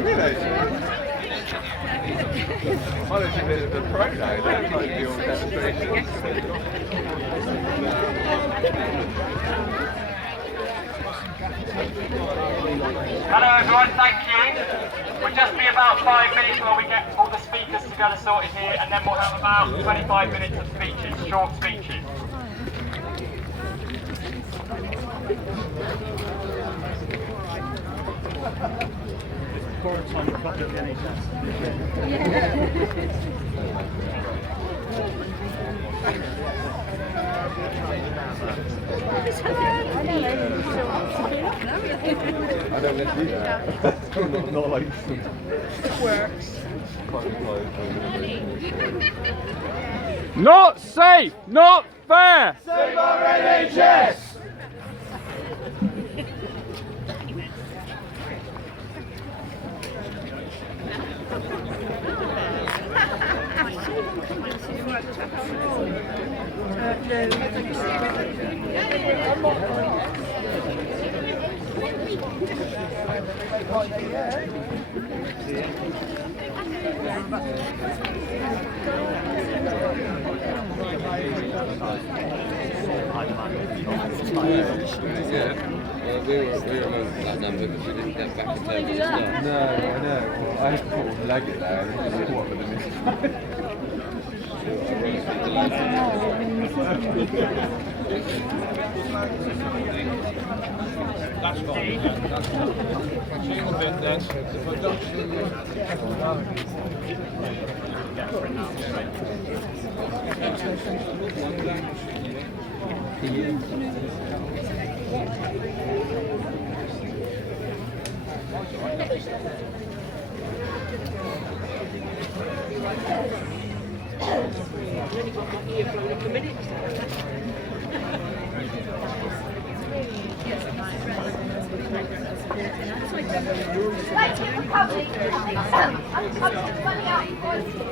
Well, it's a bit of a pro now, don't like the old demonstrations. Hello everyone, thank you. We'll just be about 5 minutes while we get all the speakers together sorted here, and then we'll have about 25 minutes of speeches, short speeches. Quarantine copy of the NHS. I don't let you do that. Not like some... Works. Not safe, not fair. Save our NHS! Yeah. Well, we were amongst that number because we didn't get back in terms of the start. No, I know. Well, I had to sort of leg it there and just caught up with the missed. That's fine. That's fine. Thank you for coming. I'm running out of voices.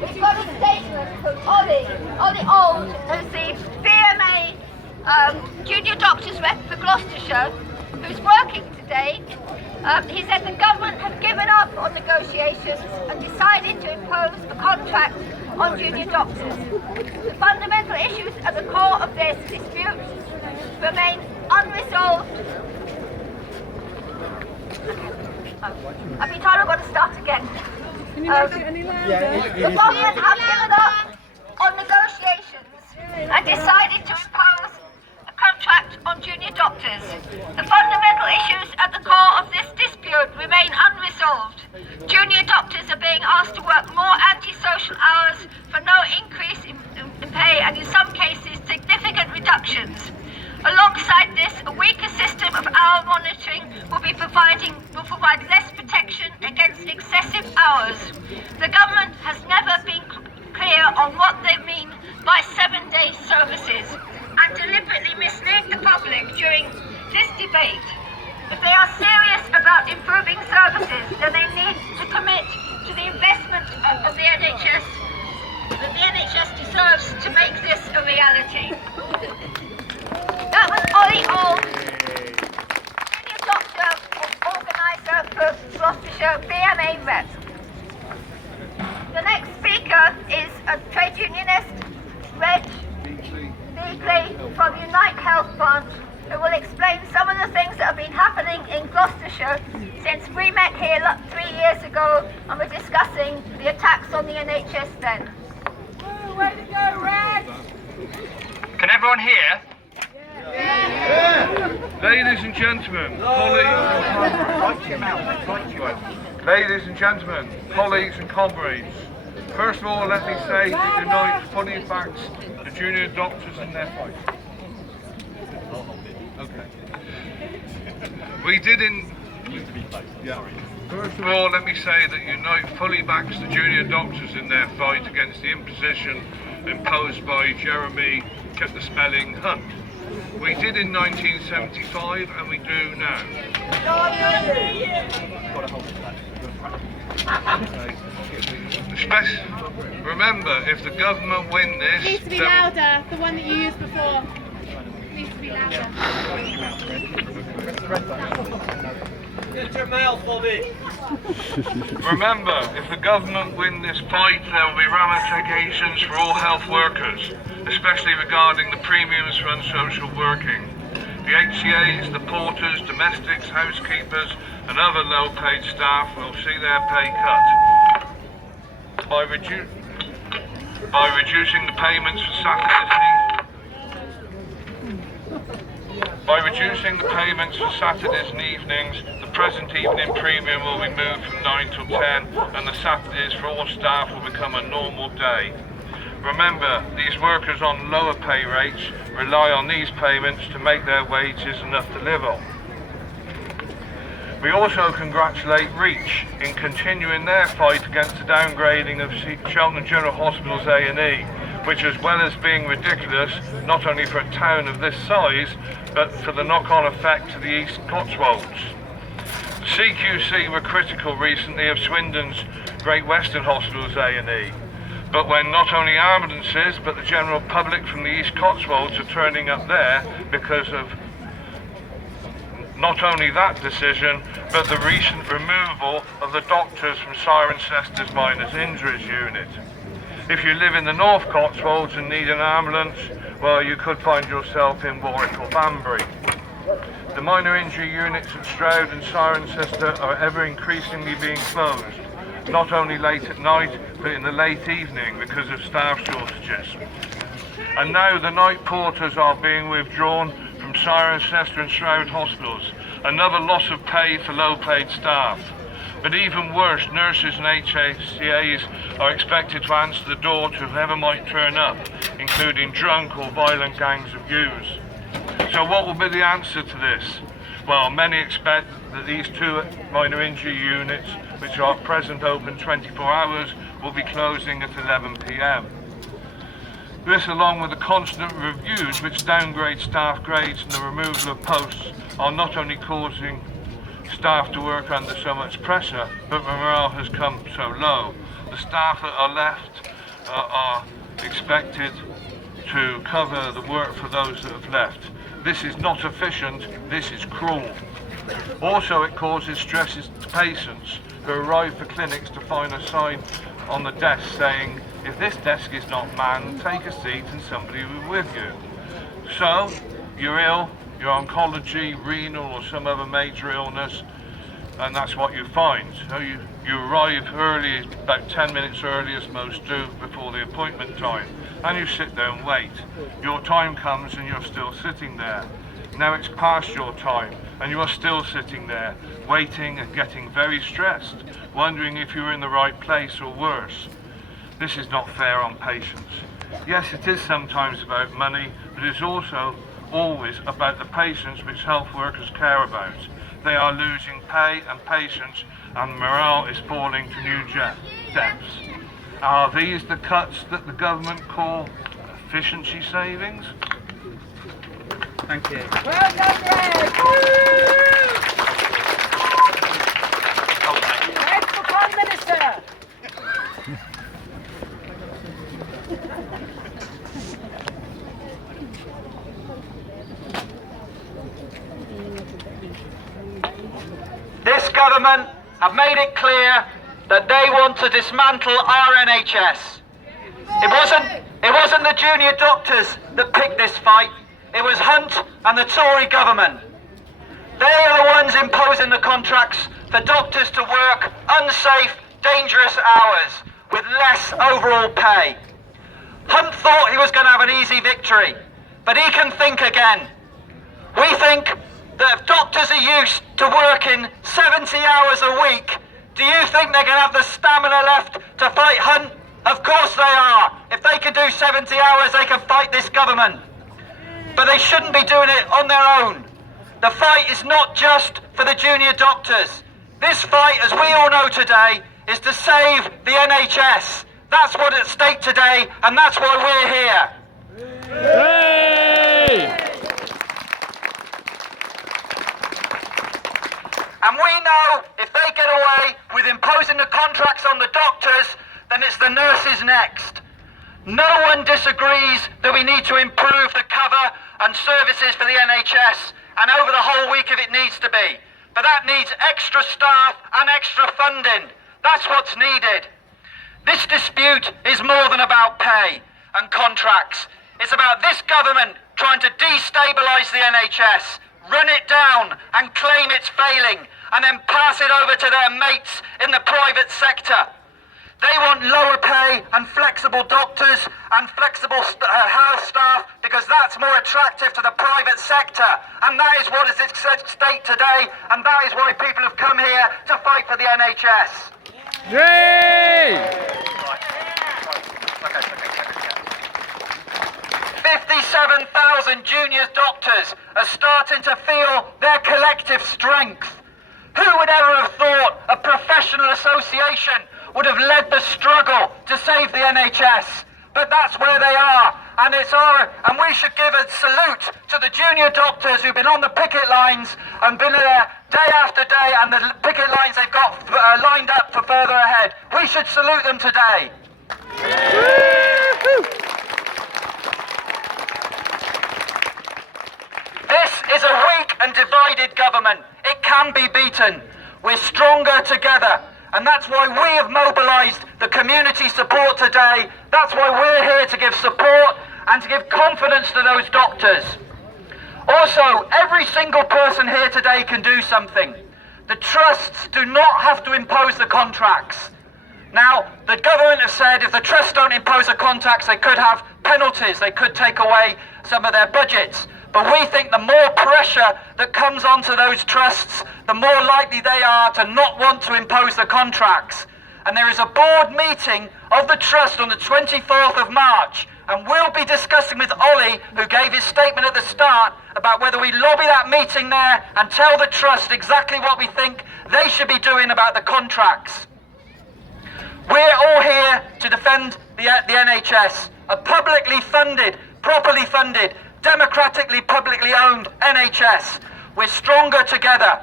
We've got a statement from Ollie Old, who's the BMA junior doctor's rep for Gloucestershire, who's working today. He said the government have given up on negotiations and decided to impose a contract on junior doctors. The fundamental issues at the core of this dispute remain unresolved. I've been told I've got to start again. Can you make it any louder? The government have given up on negotiations and decided to impose a contract on junior doctors. The fundamental issues at the core of this dispute remain unresolved. Junior doctors are being asked to work more antisocial hours for no increase in pay, and in some cases significant reductions. Alongside this, a weaker system of hour monitoring will provide less protection against excessive hours. The government has never been clear on what they mean by 7-day services and deliberately mislead the public during this debate. If they are serious about improving services, then they need to commit to the investment of the NHS that the NHS deserves to make this a reality. That was Ollie Old, senior doctor organiser for Gloucestershire BMA rep. The next speaker is a trade unionist, Reg Beakley from Unite Health branch, who will explain some of the things that have been happening in Gloucestershire since we met here 3 years ago and were discussing the attacks on the NHS then. Way to go, Reg! Can everyone hear? Ladies and gentlemen, ladies and gentlemen, colleagues and comrades. First of all, let me say that Unite fully backs the junior doctors in their fight. Okay. First of all, let me say that Unite fully backs the junior doctors in their fight against the imposition imposed by Jeremy, kept the spelling, Hunt. We did in 1975 and we do now. Remember, if the government win this... It needs to be louder, the one that you used before. It needs to be louder. Get your mail for me. Remember, if the government win this fight, there will be ramifications for all health workers, especially regarding the premiums for unsocial working. The HCAs, the porters, domestics, housekeepers and other low-paid staff will see their pay cut. By reducing the payments for Saturdays and evenings, the present evening premium will be moved from 9 till 10 and the Saturdays for all staff will become a normal day. Remember, these workers on lower pay rates rely on these payments to make their wages enough to live on. We also congratulate REACH in continuing their fight against the downgrading of Cheltenham General Hospital's A&E, which, as well as being ridiculous, not only for a town of this size, but for the knock-on effect to the East Cotswolds. CQC were critical recently of Swindon's Great Western Hospital's A&E. But when not only ambulances, but the general public from the East Cotswolds are turning up there because of not only that decision, but the recent removal of the doctors from Cirencester's Miners Injuries Unit. If you live in the North Cotswolds and need an ambulance, well, you could find yourself in Warwick or Banbury. The minor injury units at Stroud and Cirencester are ever increasingly being closed, not only late at night, but in the late evening because of staff shortages. And now the night porters are being withdrawn from Cirencester and Stroud hospitals, another loss of pay for low-paid staff. But even worse, nurses and HCAs are expected to answer the door to whoever might turn up, including drunk or violent gangs of youths. So what will be the answer to this? Well, many expect that these two minor injury units, which are at present open 24 hours, will be closing at 11 p.m. This, along with the constant reviews which downgrade staff grades and the removal of posts, are not only causing staff to work under so much pressure, but morale has come so low. The staff that are left are expected to cover the work for those that have left. This is not efficient, this is cruel. Also, it causes stresses to patients who arrive for clinics to find a sign on the desk saying, if this desk is not manned, take a seat and somebody will be with you. So, you're ill, you're oncology, renal or some other major illness, and that's what you find. So you arrive early, about 10 minutes early as most do, before the appointment time, and you sit there and wait. Your time comes and you're still sitting there. Now it's past your time and you are still sitting there, waiting and getting very stressed, wondering if you're in the right place or worse. This is not fair on patients. Yes, it is sometimes about money, but it's also always about the patients which health workers care about. They are losing pay and patience, and morale is falling to new depths. Are these the cuts that the government call efficiency savings? Thank you. Well done, Greg. Thanks for Prime Minister. This government have made it clear that they want to dismantle our NHS. It wasn't the junior doctors that picked this fight. It was Hunt and the Tory government. They are the ones imposing the contracts for doctors to work unsafe, dangerous hours with less overall pay. Hunt thought he was going to have an easy victory, but he can think again. We think that if doctors are used to working 70 hours a week, do you think they're going to have the stamina left to fight Hunt? Of course they are. If they can do 70 hours, they can fight this government. But they shouldn't be doing it on their own. The fight is not just for the junior doctors. This fight, as we all know today, is to save the NHS. That's what's at stake today, and that's why we're here. Hey! And we know if they get away with imposing the contracts on the doctors, then it's the nurses next. No one disagrees that we need to improve the cover and services for the NHS, and over the whole week if it needs to be. But that needs extra staff and extra funding. That's what's needed. This dispute is more than about pay and contracts. It's about this government trying to destabilise the NHS, run it down and claim it's failing, and then pass it over to their mates in the private sector. They want lower pay and flexible doctors and flexible health staff because that's more attractive to the private sector. And that is what is at stake today, and that is why people have come here to fight for the NHS. Yay! 57,000 junior doctors are starting to feel their collective strength. Who would ever have thought a professional association would have led the struggle to save the NHS? But that's where they are, and we should give a salute to the junior doctors who've been on the picket lines and been there day after day, and the picket lines they've got lined up for further ahead. We should salute them today. This is a weak and divided government. It can be beaten. We're stronger together. And that's why we have mobilised the community support today. That's why we're here to give support and to give confidence to those doctors. Also, every single person here today can do something. The trusts do not have to impose the contracts. Now, the government have said if the trusts don't impose the contracts, they could have penalties, they could take away some of their budgets. But we think the more pressure that comes onto those trusts, the more likely they are to not want to impose the contracts. And there is a board meeting of the trust on the 24th of March, and we'll be discussing with Ollie, who gave his statement at the start, about whether we lobby that meeting there and tell the trust exactly what we think they should be doing about the contracts. We're all here to defend the NHS, a publicly funded, properly funded, democratically, publicly owned NHS. We're stronger together.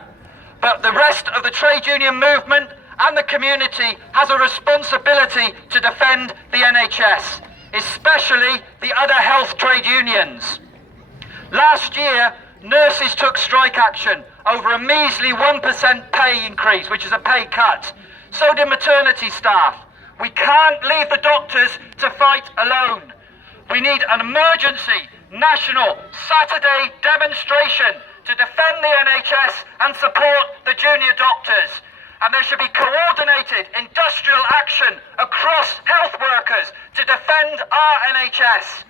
But the rest of the trade union movement and the community has a responsibility to defend the NHS, especially the other health trade unions. Last year, nurses took strike action over a measly 1% pay increase, which is a pay cut. So did maternity staff. We can't leave the doctors to fight alone. We need an emergency national Saturday demonstration to defend the NHS and support the junior doctors. And there should be coordinated industrial action across health workers to defend our NHS.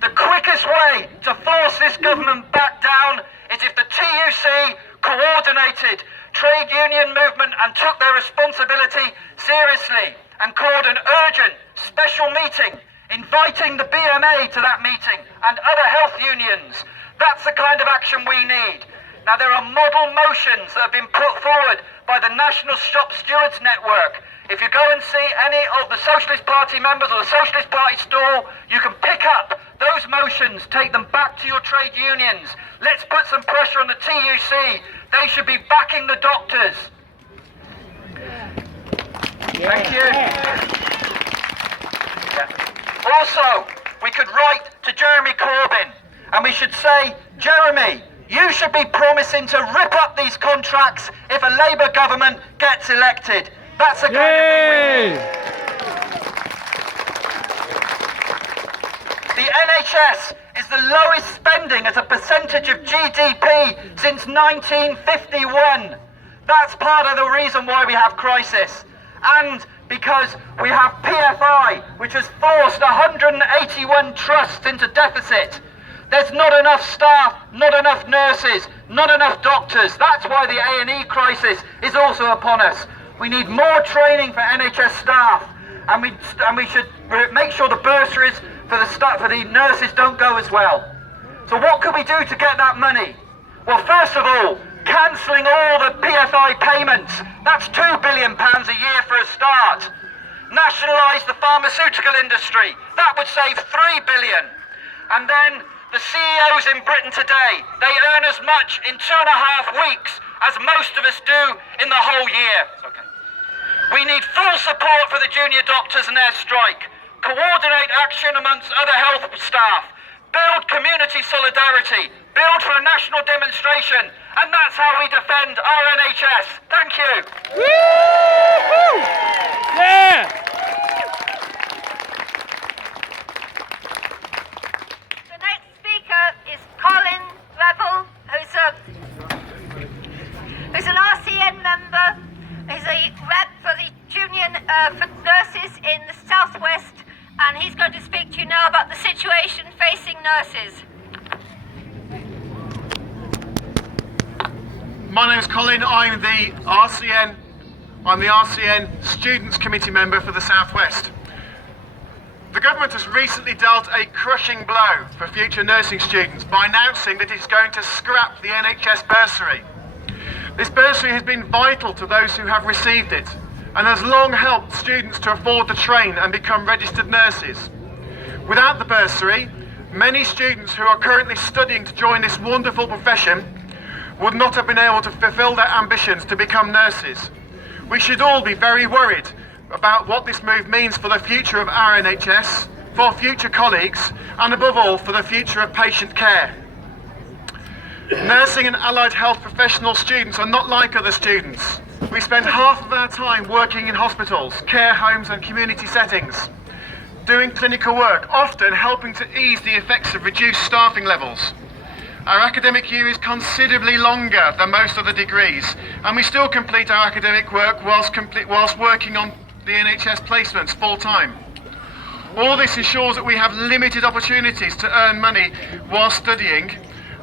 The quickest way to force this government back down is if the TUC coordinated trade union movement and took their responsibility seriously and called an urgent special meeting, inviting the BMA to that meeting and other health unions. That's the kind of action we need. Now, there are model motions that have been put forward by the National Shop Stewards Network. If you go and see any of the Socialist Party members or the Socialist Party stall, you can pick up those motions, take them back to your trade unions. Let's put some pressure on the TUC. They should be backing the doctors. Thank you. Also, we could write to Jeremy Corbyn and we should say, Jeremy, you should be promising to rip up these contracts if a Labour government gets elected. That's the kind of thing we need. The NHS is the lowest spending as a percentage of GDP since 1951. That's part of the reason why we have crisis. And because we have PFI, which has forced 181 trusts into deficit. There's not enough staff, not enough nurses, not enough doctors. That's why the A&E crisis is also upon us. We need more training for NHS staff, and we should make sure the bursaries for the nurses don't go as well. So what could we do to get that money? Well, first of all, cancelling all the PFI payments. That's £2 billion a year for a start. Nationalise the pharmaceutical industry. That would save £3 billion. And then the CEOs in Britain today, they earn as much in 2.5 weeks as most of us do in the whole year. Okay. We need full support for the junior doctors and their strike. coordinate action amongst other health staff, build community solidarity, build for a national demonstration, and that's how we defend our NHS. Thank you. Yeah! The next speaker is Colin Rebel, who's an RCN member. He's a rep for the union for nurses in the southwest, and he's going to speak to you now about the situation facing nurses. My name's Colin. I'm the RCN Students Committee member for the Southwest. The government has recently dealt a crushing blow for future nursing students by announcing that it's going to scrap the NHS bursary. This bursary has been vital to those who have received it and has long helped students to afford to train and become registered nurses. Without the bursary, many students who are currently studying to join this wonderful profession would not have been able to fulfil their ambitions to become nurses. We should all be very worried about what this move means for the future of our NHS, for future colleagues, and above all for the future of patient care. Nursing and allied health professional students are not like other students. We spend half of our time working in hospitals, care homes and community settings, doing clinical work, often helping to ease the effects of reduced staffing levels. Our academic year is considerably longer than most other degrees, and we still complete our academic work whilst working on the NHS placements full-time. All this ensures that we have limited opportunities to earn money while studying,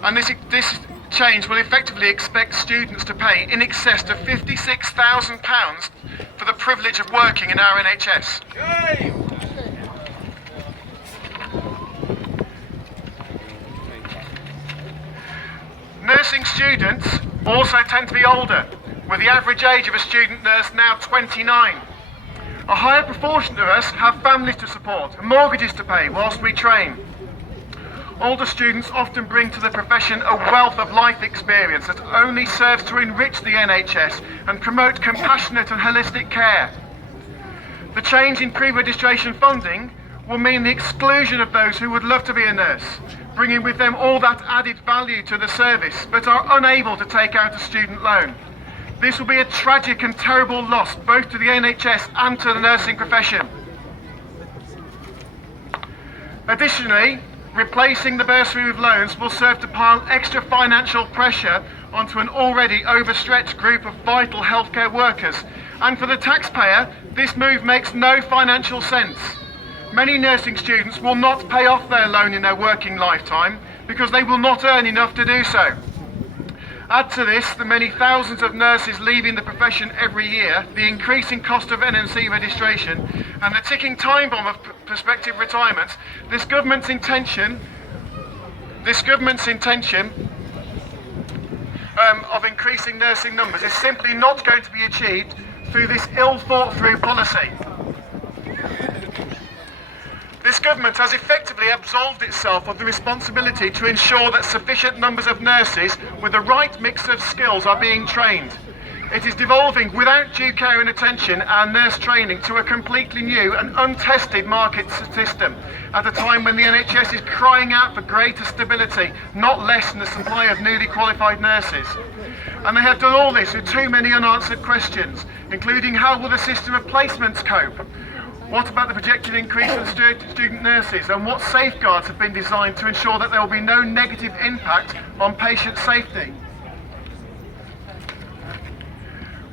and this change will effectively expect students to pay in excess of £56,000 for the privilege of working in our NHS. Nursing students also tend to be older, with the average age of a student nurse now 29. A higher proportion of us have families to support and mortgages to pay whilst we train. Older students often bring to the profession a wealth of life experience that only serves to enrich the NHS and promote compassionate and holistic care. The change in pre-registration funding will mean the exclusion of those who would love to be a nurse, bringing with them all that added value to the service but are unable to take out a student loan. This will be a tragic and terrible loss both to the NHS and to the nursing profession. Additionally, replacing the bursary with loans will serve to pile extra financial pressure onto an already overstretched group of vital healthcare workers. And for the taxpayer, this move makes no financial sense. Many nursing students will not pay off their loan in their working lifetime because they will not earn enough to do so. Add to this the many thousands of nurses leaving the profession every year, the increasing cost of NMC registration, and the ticking time bomb of prospective retirements. This government's intention of increasing nursing numbers is simply not going to be achieved through this ill-thought-through policy. This government has effectively absolved itself of the responsibility to ensure that sufficient numbers of nurses with the right mix of skills are being trained. It is devolving without due care and attention our nurse training to a completely new and untested market system at a time when the NHS is crying out for greater stability, not less in the supply of newly qualified nurses. And they have done all this with too many unanswered questions, including how will the system of placements cope? What about the projected increase in student nurses, and what safeguards have been designed to ensure that there will be no negative impact on patient safety?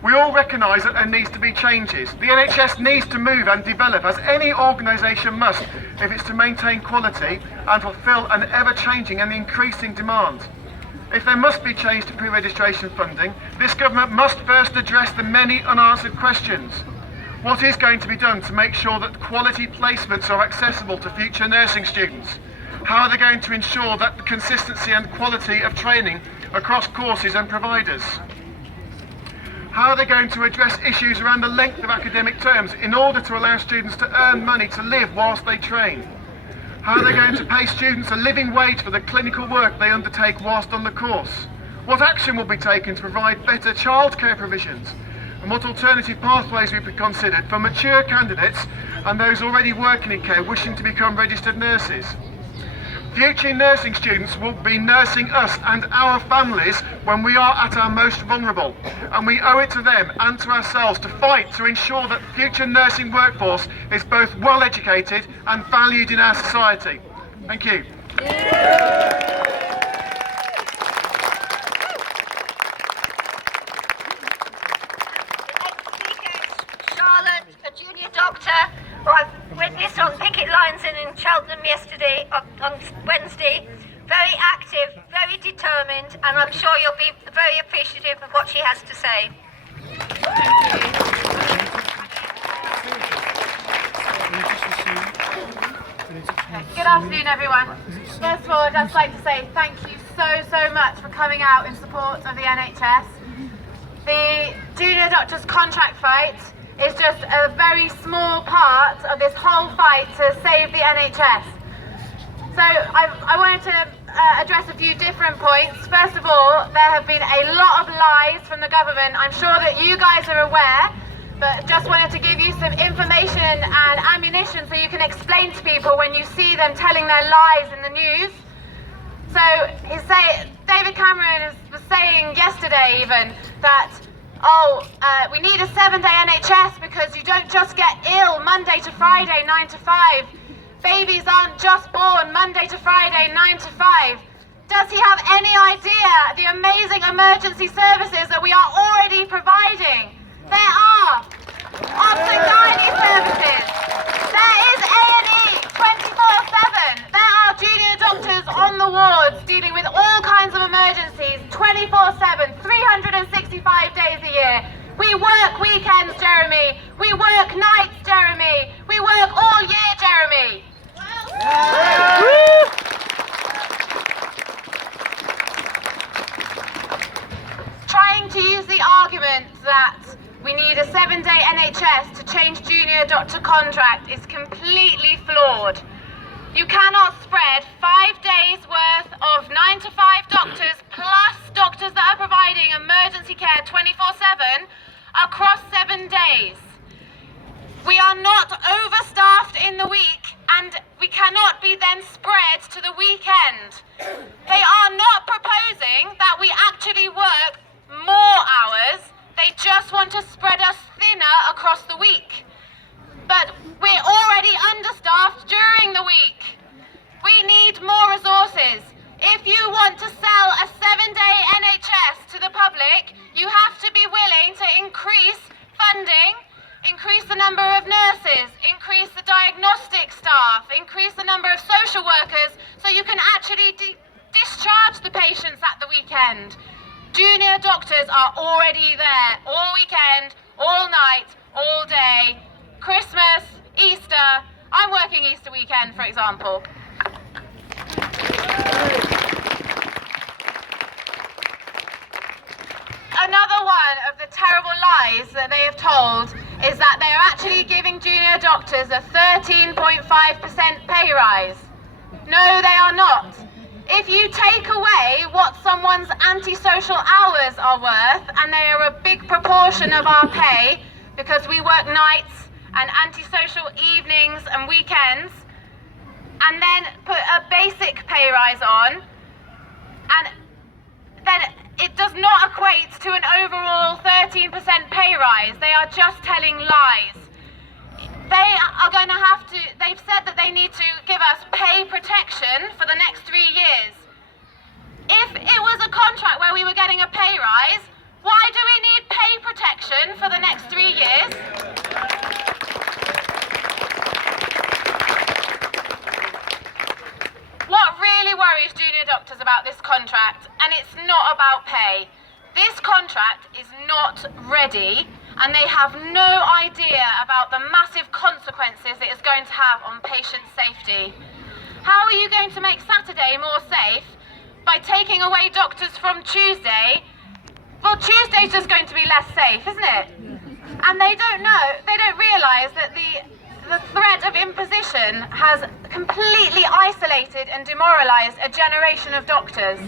We all recognise that there needs to be changes. The NHS needs to move and develop, as any organisation must, if it's to maintain quality and fulfil an ever-changing and increasing demand. If there must be change to pre-registration funding, this government must first address the many unanswered questions. What is going to be done to make sure that quality placements are accessible to future nursing students? How are they going to ensure that the consistency and quality of training across courses and providers? How are they going to address issues around the length of academic terms in order to allow students to earn money to live whilst they train? How are they going to pay students a living wage for the clinical work they undertake whilst on the course? What action will be taken to provide better childcare provisions? and what alternative pathways will be considered for mature candidates and those already working in care wishing to become registered nurses. Future nursing students will be nursing us and our families when we are at our most vulnerable, and we owe it to them and to ourselves to fight to ensure that the future nursing workforce is both well educated and valued in our society. Thank you. Charlotte, a junior doctor who I've witnessed on picket lines in Cheltenham yesterday, on Wednesday. Very active, very determined, and I'm sure you'll be very appreciative of what she has to say. Good afternoon, everyone. First of all, I'd just like to say thank you so much for coming out in support of the NHS. The junior doctors contract fight is just a very small part of this whole fight to save the NHS. So I wanted to address a few different points. First of all, there have been a lot of lies from the government. I'm sure that you guys are aware, but just wanted to give you some information and ammunition so you can explain to people when you see them telling their lies in the news. So David Cameron was saying yesterday even that, we need a 7-day NHS because you don't just get ill Monday to Friday, 9 to 5. Babies aren't just born Monday to Friday, 9 to 5. Does he have any idea the amazing emergency services that we are already providing? There are obs and gynae services. There is A&E 24/7. There are junior doctors on the wards dealing with all kinds of emergencies 24/7, 365 days a year. We work weekends, Jeremy. We work nights, Jeremy. We work all year, Jeremy. Trying to use the argument that we need a 7-day NHS to change junior doctor contract is completely flawed. You cannot spread 5 days worth of 9 to 5 doctors plus doctors that are providing emergency care 24/7 across 7 days. We are not overstaffed in the week, and we cannot be then spread to the weekend. They are not proposing that we actually work more hours. They just want to spread us thinner across the week. But we're already understaffed during the week. We need more resources. If you want to sell a 7-day NHS to the public, you have to be willing to increase funding, increase the number of nurses, increase the diagnostic staff, increase the number of social workers, so you can actually discharge the patients at the weekend. Junior doctors are already there all weekend, all night, all day. Christmas, Easter. I'm working Easter weekend, for example. Another one of the terrible lies that they have told is that they are actually giving junior doctors a 13.5% pay rise. No, they are not. If you take away what someone's antisocial hours are worth, and they are a big proportion of our pay because we work nights and antisocial evenings and weekends, and then put a basic pay rise on, and then it does not equate to an overall 13% pay rise. They are just telling lies. They are going to have to, they've said that they need to give us pay protection for the next 3 years. If it was a contract where we were getting a pay rise, why do we need pay protection for the next 3 years? What really worries junior doctors about this contract, and it's not about pay, this contract is not ready, and they have no idea about the massive consequences it is going to have on patient safety. How are you going to make Saturday more safe by taking away doctors from Tuesday? Well, Tuesday's just going to be less safe, isn't it? And they don't realise that the threat of imposition has completely isolated and demoralised a generation of doctors.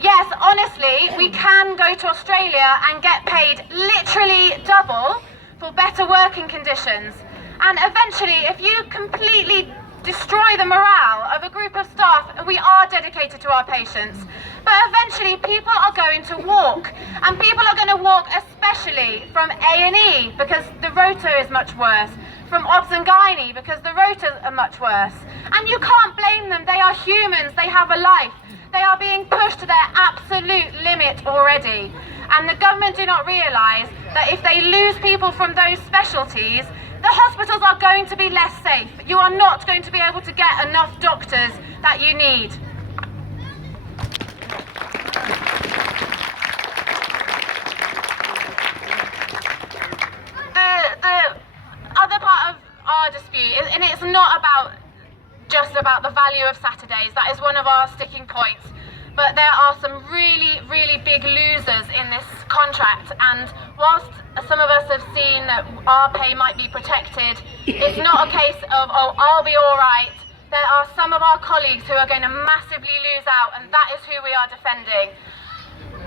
Yes, honestly, we can go to Australia and get paid literally double for better working conditions. And eventually, if you completely destroy the morale of a group of staff, and we are dedicated to our patients, but eventually people are going to walk, and people are going to walk especially from A&E because the rota is much worse, from obs and gynae because the rotas are much worse. And you can't blame them, they are humans, they have a life. They are being pushed to their absolute limit already. And the government do not realise that if they lose people from those specialties, the hospitals are going to be less safe. You are not going to be able to get enough doctors that you need. The other part of our dispute, and it's not just about the value of Saturdays, that is one of our sticking points, but there are some really, really big losers in this contract, and whilst some of us have seen that our pay might be protected, it's not a case of, oh, I'll be all right. There are some of our colleagues who are going to massively lose out, and that is who we are defending.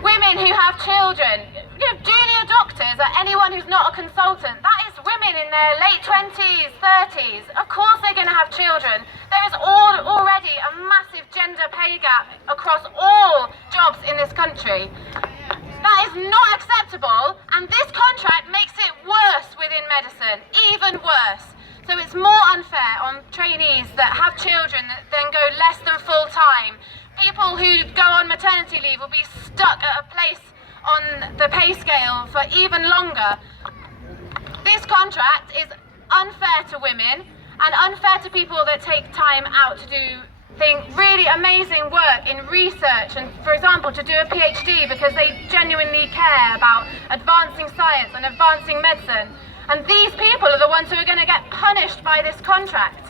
Women who have children, junior doctors, or anyone who's not a consultant, that is women in their late 20s, 30s. Of course they're going to have children. There is already a massive gender pay gap across all jobs in this country. That is not acceptable, and this contract makes it worse within medicine, even worse. So it's more unfair on trainees that have children that then go less than full time. People who go on maternity leave will be stuck at a place on the pay scale for even longer. This contract is unfair to women and unfair to people that take time out to do really amazing work in research and, for example, to do a PhD because they genuinely care about advancing science and advancing medicine. And these people are the ones who are going to get punished by this contract.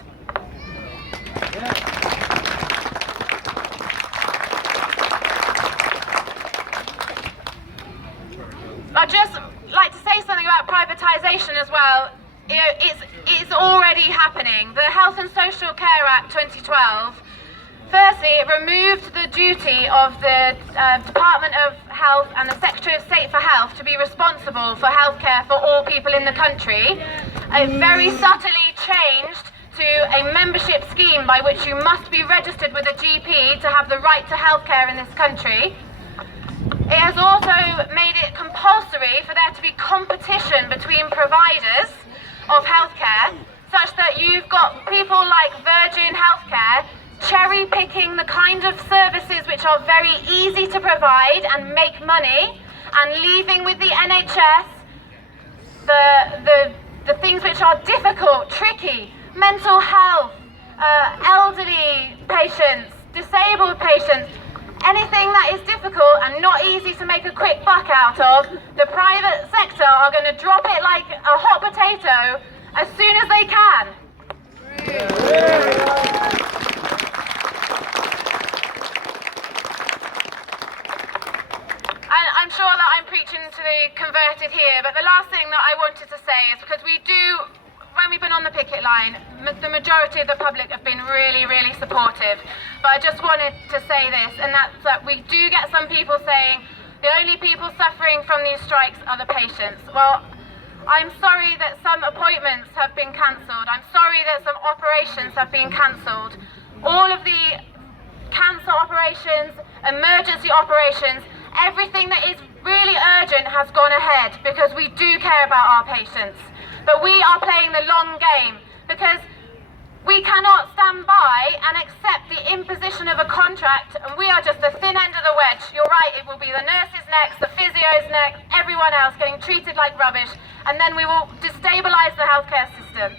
I'd just like to say something about privatisation as well. You know, it's already happening. The Health and Social Care Act 2012, firstly, it removed the duty of the Department of Health and the Secretary of State for Health to be responsible for healthcare for all people in the country. It very subtly changed to a membership scheme by which you must be registered with a GP to have the right to healthcare in this country. It has also made it compulsory for there to be competition between providers of healthcare, such that you've got people like Virgin Healthcare cherry picking the kind of services which are very easy to provide and make money, and leaving with the NHS the things which are difficult, tricky, mental health, elderly patients, disabled patients. Anything that is difficult and not easy to make a quick buck out of, the private sector are going to drop it like a hot potato as soon as they can. And I'm sure that I'm preaching to the converted here, but the last thing that I wanted to say is because when we've been on the picket line, the majority of the public have been really, really supportive. But I just wanted to say this, and that's that we do get some people saying the only people suffering from these strikes are the patients. Well, I'm sorry that some appointments have been cancelled. I'm sorry that some operations have been cancelled. All of the cancer operations, emergency operations, everything that is really urgent has gone ahead because we do care about our patients. But we are playing the long game because we cannot stand by and accept the imposition of a contract, and we are just the thin end of the wedge. You're right, it will be the nurses next, the physios next, everyone else getting treated like rubbish, and then we will destabilise the healthcare system.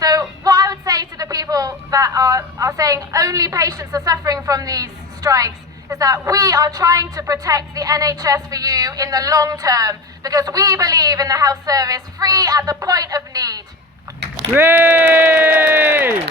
So what I would say to the people that are saying only patients are suffering from these strikes is that we are trying to protect the NHS for you in the long term, because we believe in the health service free at the point of need. Hooray!